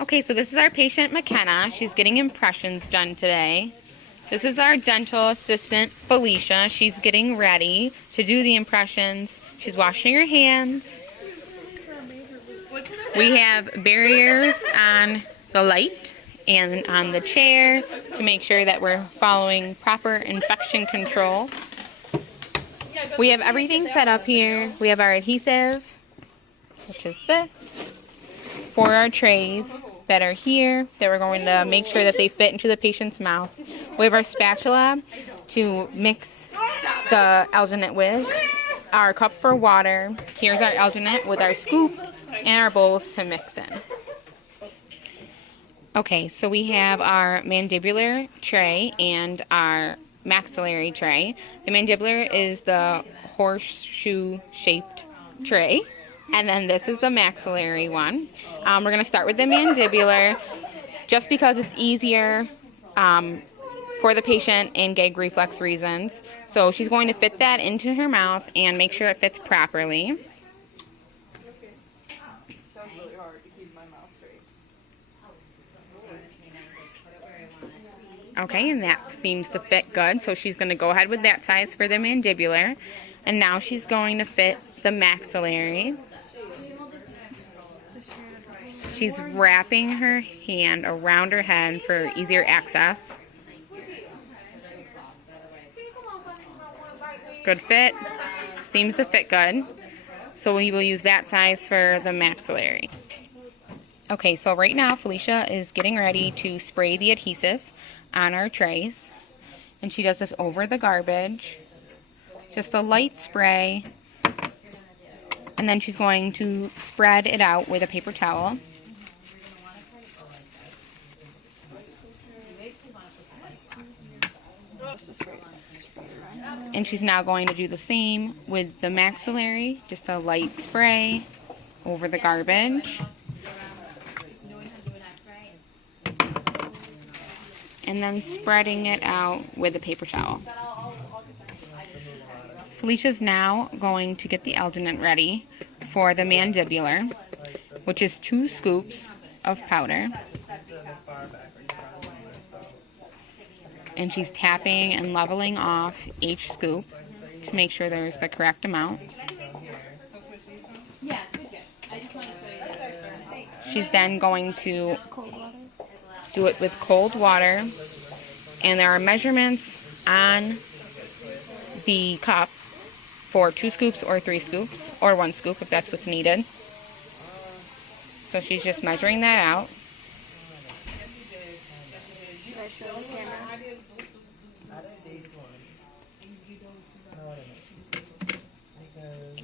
Okay, so this is our patient Mckenna. She's getting impressions done today. This is our dental assistant Felisha. She's getting ready to do the impressions. She's washing her hands. We have barriers on the light and on the chair to make sure that we're following proper infection control. We have everything set up here. We have our adhesive, which is this, for our trays that are here that we're going to make sure that they fit into the patient's mouth. We have our spatula to mix the alginate with, our cup for water. Here's our alginate with our scoop and our bowls to mix in. Okay, so we have our mandibular tray and our maxillary tray. The mandibular is the horseshoe-shaped tray, and then this is the maxillary one. We're going to start with the mandibular just because it's easier for the patient and gag reflex reasons. So she's going to fit that into her mouth and make sure it fits properly. Okay, and that seems to fit good, so she's going to go ahead with that size for the mandibular. And now she's going to fit the maxillary. She's wrapping her hand around her head for easier access. Good fit. Seems to fit good. So we will use that size for the maxillary. Okay, so right now Felisha is getting ready to spray the adhesive on our trays, and she does this over the garbage, just a light spray, and then she's going to spread it out with a paper towel. And she's now going to do the same with the maxillary, just a light spray over the garbage. And then spreading it out with a paper towel. Felisha's now going to get the alginate ready for the mandibular, which is 2 scoops of powder. And she's tapping and leveling off each scoop to make sure there's the correct amount. She's then going to do it with cold water, and there are measurements on the cup for 2 scoops or 3 scoops, or 1 scoop if that's what's needed. So she's just measuring that out.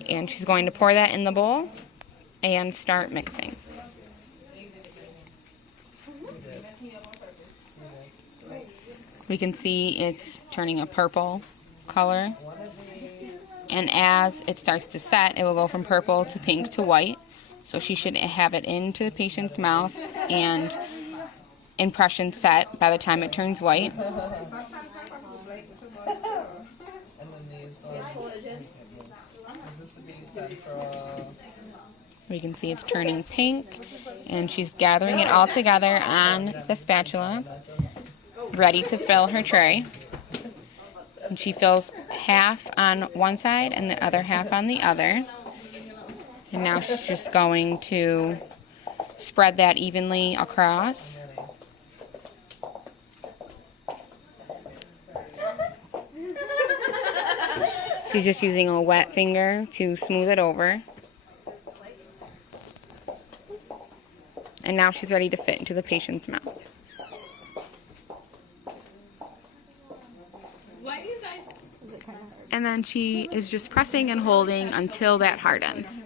And she's going to pour that in the bowl and start mixing. We can see it's turning a purple color, and as it starts to set, it will go from purple to pink to white. So she should have it into the patient's mouth and impression set by the time it turns white. We can see it's turning pink, and she's gathering it all together on the spatula, ready to fill her tray. And she fills half on one side and the other half on the other. And now she's just going to spread that evenly across. She's just using a wet finger to smooth it over. And now she's ready to fit into the patient's mouth. And then she is just pressing and holding until that hardens.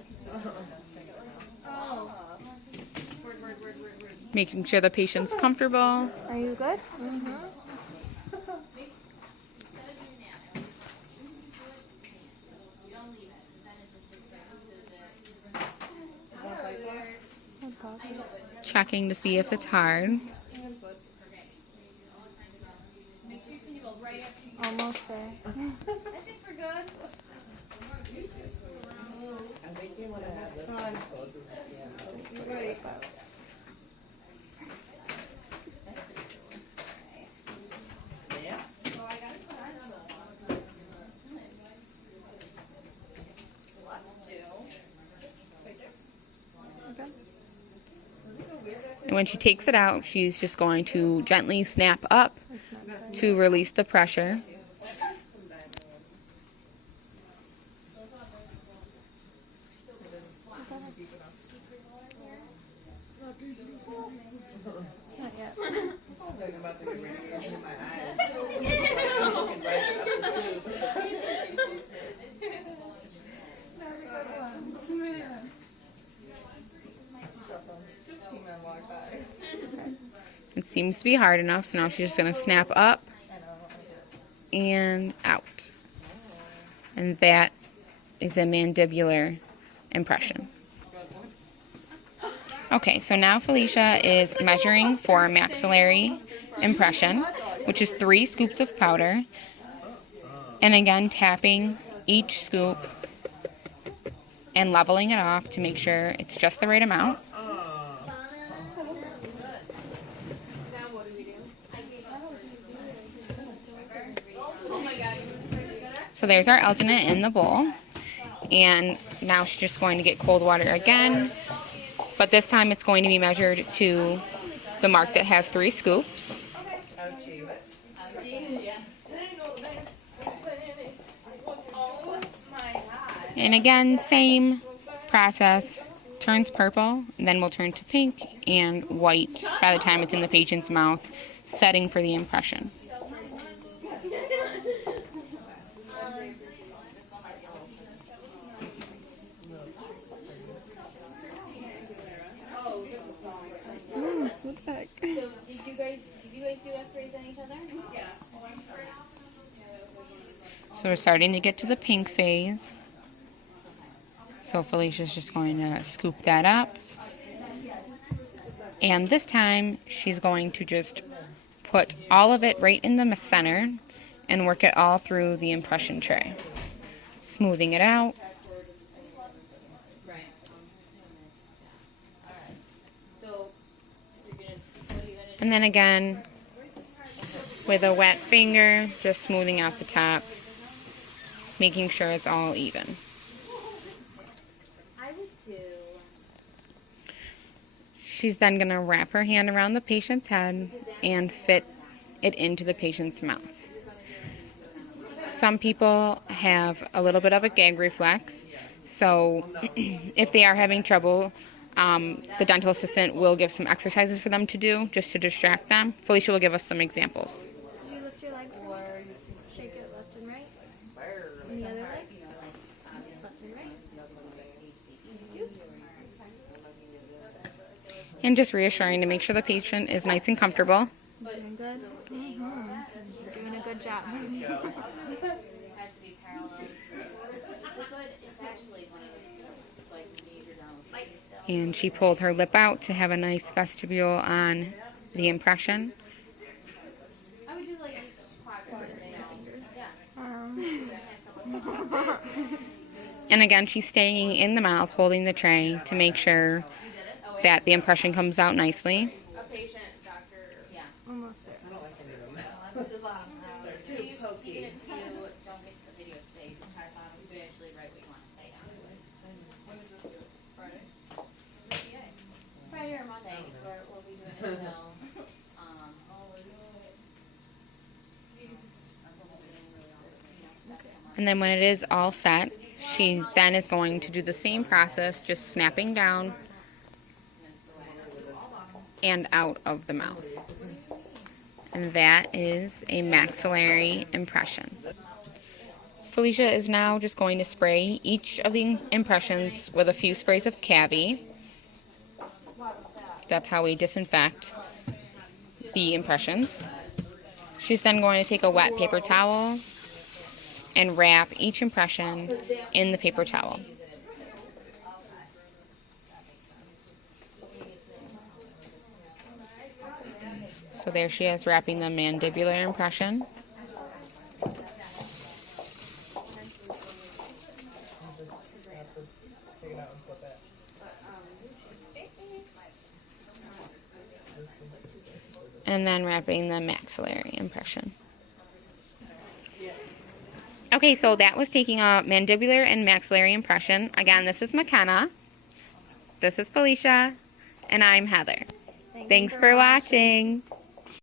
Making sure the patient's comfortable. Are you good? Mm-hmm. Checking to see if it's hard. Almost there. I think we're good. And when she takes it out, she's just going to gently snap up to release the pressure. It seems to be hard enough, so now she's just going to snap up and out. And that is a mandibular impression. Okay, so now Felisha is measuring for maxillary impression, which is 3 scoops of powder. And again, tapping each scoop and leveling it off to make sure it's just the right amount. So there's our alternate in the bowl. And now she's just going to get cold water again. But this time it's going to be measured to the mark that has 3 scoops. And again, same process. Turns purple, then will turn to pink and white by the time it's in the patient's mouth, setting for the impression. What the heck? So did you guys do X-rays on each other? Yeah. So we're starting to get to the pink phase. So Felisha's just going to scoop that up. And this time she's going to just put all of it right in the center and work it all through the impression tray. Smoothing it out. And then again, with a wet finger, just smoothing out the top, making sure it's all even. She's then going to wrap her hand around the patient's head and fit it into the patient's mouth. Some people have a little bit of a gag reflex, so if they are having trouble, the dental assistant will give some exercises for them to do just to distract them. Felisha will give us some examples. You lift your leg forward, shake it left and right. And the other leg, left and right. And just reassuring to make sure the patient is nice and comfortable. Doing good? You're doing a good job. And she pulled her lip out to have a nice vestibule on the impression. And again, she's staying in the mouth, holding the tray to make sure that the impression comes out nicely. Almost there. Friday or Monday, we'll be doing it until, And then when it is all set, she then is going to do the same process, just snapping down and out of the mouth. And that is a maxillary impression. Felisha is now just going to spray each of the impressions with a few sprays of Cavi. That's how we disinfect the impressions. She's then going to take a wet paper towel and wrap each impression in the paper towel. So there she is, wrapping the mandibular impression. And then wrapping the maxillary impression. Okay, so that was taking a mandibular and maxillary impression. Again, this is Mckenna, this is Felisha, and I'm Heather. Thanks for watching.